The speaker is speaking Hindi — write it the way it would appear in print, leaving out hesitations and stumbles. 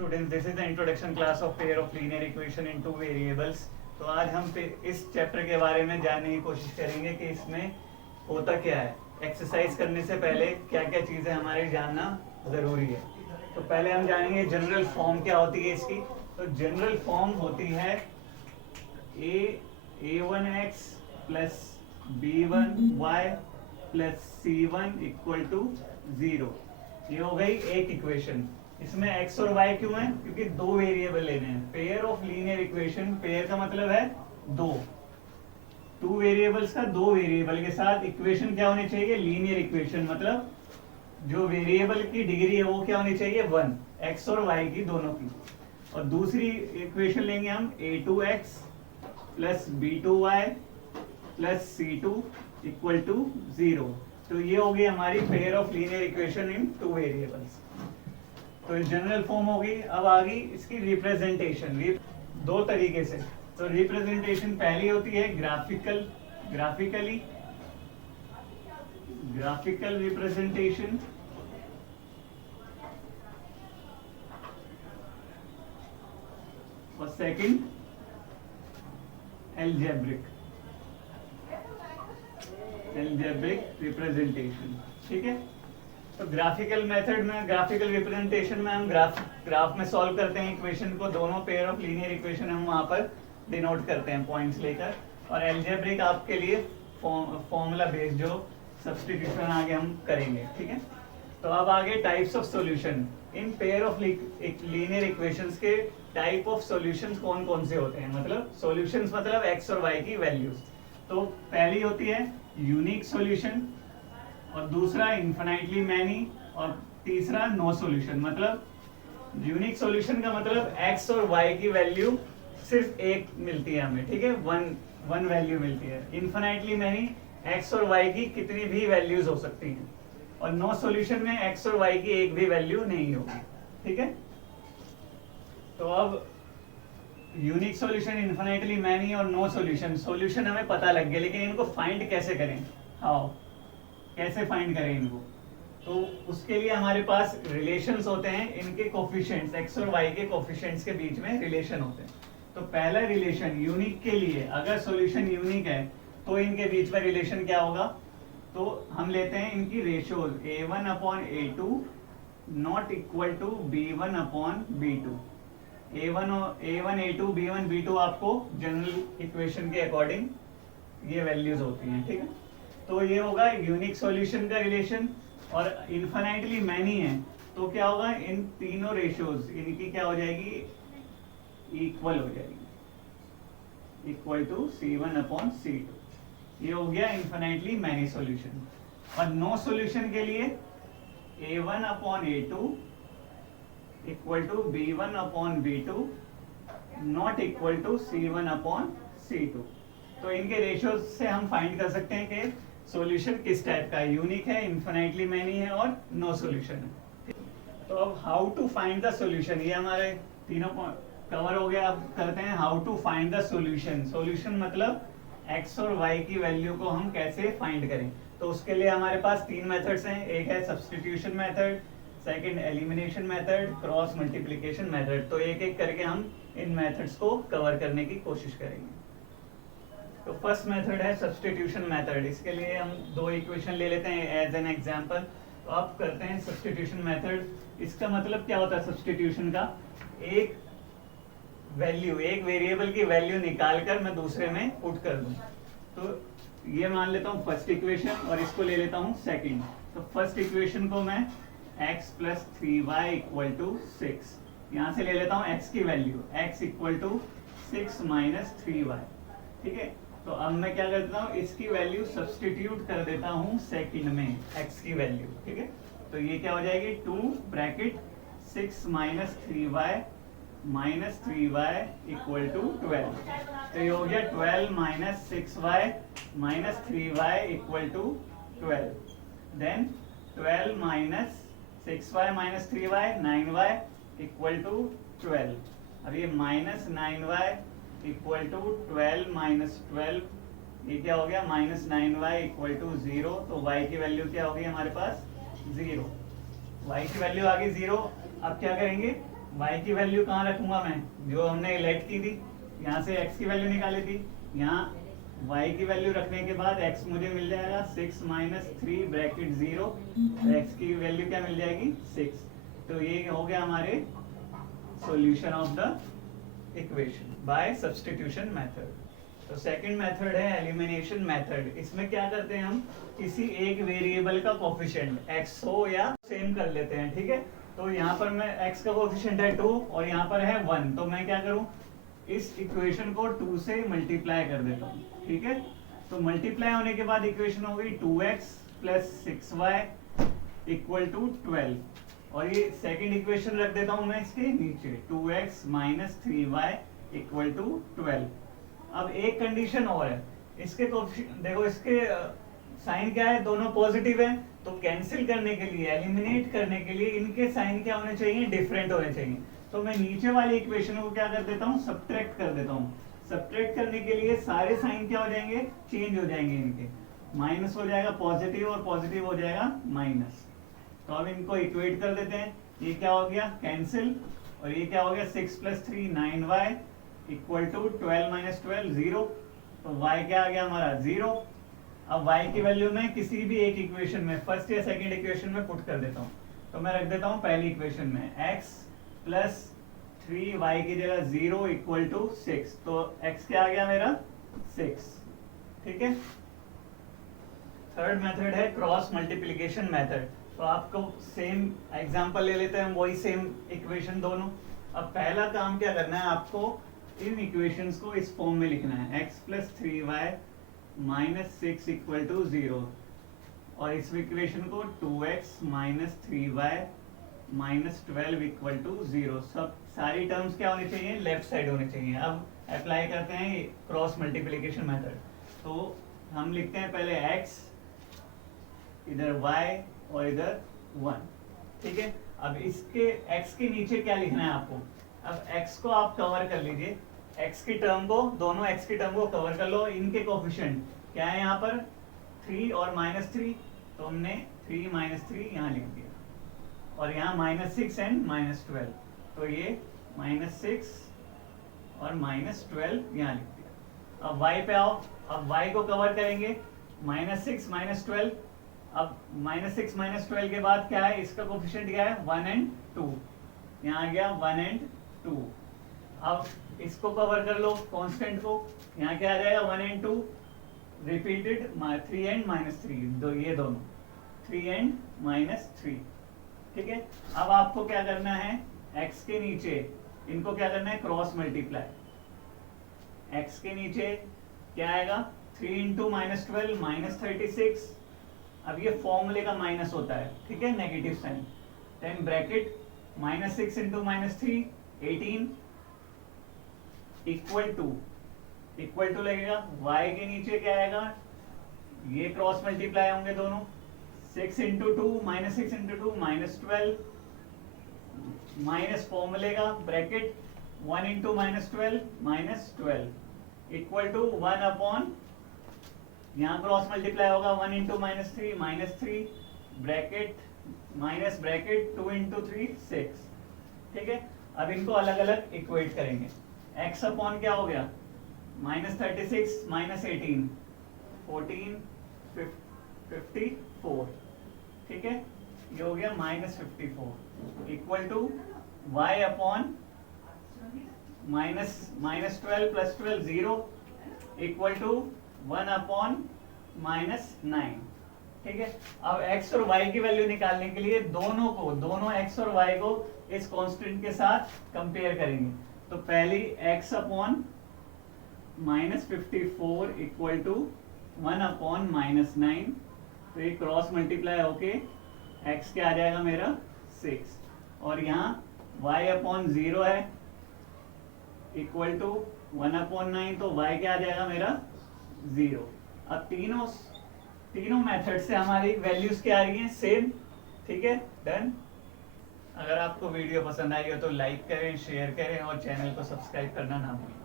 students, this is the introduction class of pair of linear equation in two variables. तो आज हम इस चैप्टर के बारे में जानने की कोशिश करेंगे कि इसमें होता क्या है। एक्सरसाइज करने से पहले क्या क्या चीज़ें हमारे जानना ज़रूरी है। तो पहले हम जानेंगे जनरल फॉर्म क्या होती है इसकी। तो जनरल फॉर्म होती है a1x plus b1y plus c1 equal to 0। ये हो गई एक इक्वेशन। इसमें x और y क्यों है? क्योंकि दो वेरिएबल लेने हैं। Pair of linear equation, pair का मतलब है दो, टू वेरिएबल्स का दो वेरिएबल के साथ इक्वेशन क्या होनी चाहिए? लीनियर इक्वेशन, मतलब जो वेरिएबल की डिग्री है वो क्या होनी चाहिए? 1, x और y की दोनों की। और दूसरी इक्वेशन लेंगे हम a2x plus b2y plus c2 equal to 0। तो ये होगी हमारी pair of linear equation in two variables. तो जनरल फॉर्म होगी। अब आ गई इसकी रिप्रेजेंटेशन, दो तरीके से। तो रिप्रेजेंटेशन पहली होती है ग्राफिकल रिप्रेजेंटेशन, और सेकंड एल्जेब्रिक रिप्रेजेंटेशन। ठीक है। तो ग्राफिकल मेथड में, ग्राफिकल रिप्रेजेंटेशन में हम ग्राफ में सॉल्व करते हैं इक्वेशन को। दोनों पेयर ऑफ लीनियर इक्वेशन हम वहां पर डिनोट करते हैं पॉइंट्स लेकर। और एल्जेब्रिक आपके लिए फॉर्मूला बेस्ड जो सब्स्टिट्यूशन आगे हम करेंगे। ठीक है। तो अब आगे types of solution. In pair of linear equations के टाइप ऑफ सॉल्यूशंस कौन कौन से होते हैं? मतलब सॉल्यूशंस मतलब एक्स और वाई की वैल्यूज। तो पहली होती है यूनिक सॉल्यूशन, और दूसरा इनफिनाइटली मैनी, और तीसरा नो सॉल्यूशन। मतलब यूनिक सॉल्यूशन का मतलब एक्स और वाई की वैल्यू सिर्फ एक मिलती है हमें। ठीक है, वन वैल्यू मिलती है। इनफिनाइटली मैनी एक्स और वाई की कितनी भी वैल्यूज हो सकती हैं। और नो सॉल्यूशन में एक्स और वाई की एक भी वैल्यू नहीं होगी। ठीक है। तो अब यूनिक सॉल्यूशन, इनफिनाइटली मैनी और नो सॉल्यूशन, सॉल्यूशन हमें पता लग गया, लेकिन इनको फाइंड कैसे करें? हाउ, कैसे फाइंड करें इनको? तो उसके लिए हमारे पास रिलेशंस होते हैं। इनके कोफिशिएंट्स, एक्स और वाई के कोफिशिएंट्स के बीच में रिलेशन होते हैं। तो पहला रिलेशन यूनिक के लिए, अगर सॉल्यूशन यूनिक है तो इनके बीच में रिलेशन क्या होगा? तो हम लेते हैं इनकी ratios, a1 upon a2 not equal to b1 upon b2। a1 a2 b1 b2 आपको जनरल इक्वेशन के अकॉर्डिंग ये वैल्यूज होती हैं। ठीक है। तो ये होगा यूनिक सॉल्यूशन का रिलेशन। और इनफिनाइटली मैनी है तो क्या होगा? इन तीनों रेशियोज इनकी क्या हो जाएगी? इक्वल हो जाएगी, equal to c1 upon c2। ये हो गया इनफिनाइटली मैनी सॉल्यूशन। और नो सॉल्यूशन के लिए a1 upon a2 equal to b1 upon b2 not equal to c1 upon c2। तो इनके रेशियोज से हम फाइंड कर सकते हैं कि सॉल्यूशन किस टाइप का है, यूनिक है, इनफिनाइटली मैनी है और नो सॉल्यूशन है। तो अब how to find the solution, ये हमारे तीनों कवर हो गया। अब करते हैं how to find the solution. Solution मतलब एक्स और वाई की वैल्यू को हम कैसे फाइंड करें। तो उसके लिए हमारे पास तीन मेथड्स हैं। एक है substitution method, second elimination method, cross multiplication method. तो एक एक करके हम इन मेथड्स को कवर करने की कोशिश करेंगे। तो फर्स्ट मेथड है सब्स्टिट्यूशन मेथड। इसके लिए हम दो इक्वेशन ले लेते हैं एज एन एग्जांपल। तो अब करते हैं सब्स्टिट्यूशन मेथड। इसका मतलब क्या होता है सब्स्टिट्यूशन का? एक वैल्यू, एक वेरिएबल की वैल्यू निकालकर मैं दूसरे में पुट कर दूं। तो ये मान लेता हूँ फर्स्ट इक्वेशन और इसको ले लेता हूँ सेकंड। तो फर्स्ट इक्वेशन को मैं x plus 3y equal to 6, यहाँ से ले लेता हूँ x की value, x equal to 6 minus 3y। ठीक है। तो अब मैं क्या करता हूँ, इसकी वैल्यू सब्स्टिट्यूट कर देता हूँ सेकंड में, x की वैल्यू। ठीक है। तो ये क्या हो जाएगी? 2 bracket 6 minus 3y equal to 12। तो ये हो गया 12 minus 6y minus 3y equal to 12। Then 12 minus 6y minus 3y 9y equal to 12। अब ये minus 9y equal to 12 minus 12, ये क्या हो गया? Minus 9y equal to 0। तो y की वैल्यू क्या होगी हमारे पास? 0। y की वैल्यू आ गई 0। अब क्या करेंगे? y की वैल्यू कहाँ रखूंगा मैं, जो हमने लेट की थी, यहाँ से x की वैल्यू निकाली थी, यहाँ y की वैल्यू रखने के बाद x मुझे मिल जाएगा 6 माइनस 3 ब्रैकेट 0, x की वैल्यू क्या मिल जाएगी 6। तो ये हो गया हमारे solution of the equation by substitution method. तो सेकंड मेथड है एलिमिनेशन मेथड। इसमें क्या करते हैं, हम किसी एक वेरिएबल का कोफिशिएंट x हो या सेम कर लेते हैं, ठीक है। तो यहाँ पर मैं x का कोफिशिएंट है 2 और यहाँ पर है 1, तो मैं क्या करूँ, इस इक्वेशन को 2 से मल्टीप्लाई कर देता हूँ, ठीक है। तो मल्टीप्लाई होने के बाद इक्वेशन हो गई 2x plus 6y equal to 12, और ये सेकंड इक्वेशन रख देता हूँ मैं इसके नीचे 2x minus 3y equal to 12। अब एक कंडीशन और है, इसके देखो इसके साइन क्या है, दोनों पॉजिटिव है, तो कैंसिल करने के लिए, एलिमिनेट करने के लिए इनके साइन क्या होने चाहिए, डिफरेंट होने चाहिए। तो मैं नीचे वाली इक्वेशन को क्या कर देता हूँ, सब्ट्रैक्ट कर देता हूँ। सब्ट्रैक्ट करने के लिए सारे साइन क्या हो जाएंगे, चेंज हो जाएंगे, इनके माइनस हो जाएगा पॉजिटिव और पॉजिटिव हो जाएगा माइनस। तो अब इनको इक्वेट कर देते हैं, ये क्या हो गया कैंसिल, और ये क्या हो गया 6 plus 3 9y equal to 12 minus 12 0। तो y क्या आ गया हमारा 0। अब y की वैल्यू मैं किसी भी एक इक्वेशन में, फर्स्ट या सेकंड इक्वेशन में पुट कर देता हूँ। तो मैं रख देता हूँ पहली इक्वेशन में x प्लस 3y की जगह 0 इक्वल टू 6, तो x क्या आ गया मेरा 6, ठीक है। थर्ड मेथड है क्रॉस मल्टीप्लिकेशन मेथड। तो आपको सेम एग्जांपल ले लेते हैं, वही सेम इक्वेशन दोनों। अब पहला काम क्या करना है, आपको इन इक्वेशंस को इस फॉर्म में लिखना है, x plus 3y minus 6 equal to 0, और इस इक्वेशन को 2x minus 3y minus 12 equal to 0। सब सारी टर्म्स क्या होनी चाहिए, लेफ्ट साइड होनी चाहिए। अब अप्लाई करते हैं क्रॉस मल्टीप्लिकेशन मेथड। तो हम लिखते हैं पहले x, इधर y और इधर 1, ठीक है। अब इसके x के नीचे क्या लिखना है आपको, अब x को आप कवर कर लीजिए, x की टर्म को, दोनों x की टर्म को कवर कर लो। इनके कोफिशिएंट क्या है यहाँ पर 3 और -3, तो हमने 3 -3 यहाँ लिख दिया, और यहाँ -6 एंड -12, तो ये -6 और -12 यहाँ लिख दिया। अब y पे आओ, अब y को कवर करेंगे, -6 -12, अब -6 -12 के बाद क्या है, इसका कोफिशिएंट क्या है 1 एंड 2, यहाँ आ गया 1 एंड 2। अब इसको कवर कर लो कांस्टेंट को, यहाँ क्या आ जाएगा 1 एंड 2 रिपीटेड 3 एंड -3, दो ये दोनों 3 एंड -3, ठीक है। अब आपको क्या करना है, x के नीचे इनको क्या करना है क्रॉस मल्टीप्लाई। x के नीचे क्या आएगा 3 इंटू -12 -36, अब ये फॉर्मूले का माइनस होता है, ठीक है, negative sign, then bracket -6 into -3 18 equal to लगेगा, y के नीचे क्या आएगा, ये क्रॉस मल्टीप्लाई होंगे दोनों, 6 इंटू 2 -6 इंटू 2 -12 माइनस फॉर्मूले का bracket 1 into -12 -12 equal to 1 upon, यहाँ क्रॉस मल्टीप्लाई होगा 1 into -3 bracket minus bracket 2 into 3 6, ठीक है। अब इनको अलग अलग इक्वेट करेंगे, x अपॉन क्या हो गया -36 -18 14 54, ठीक है, ये हो गया -54 equal to y upon -12 plus 12 0 equal to 1 upon -9, ठीक है। अब x और y की वैल्यू निकालने के लिए दोनों x और y को इस कांस्टेंट के साथ कंपेयर करेंगे। तो पहली x upon -54 equal to 1 upon -9, तो ये क्रॉस मल्टीप्लाई होके x क्या आ जाएगा मेरा 6, और यहाँ y अपॉन 0 है इक्वल टू 1 अपॉन 9, तो y क्या आ जाएगा मेरा 0। अब तीनों मेथड से हमारी वैल्यूज क्या आ रही हैं सेम, ठीक है, डन। अगर आपको वीडियो पसंद आई हो तो लाइक करें, शेयर करें और चैनल को सब्सक्राइब करना ना भूलें।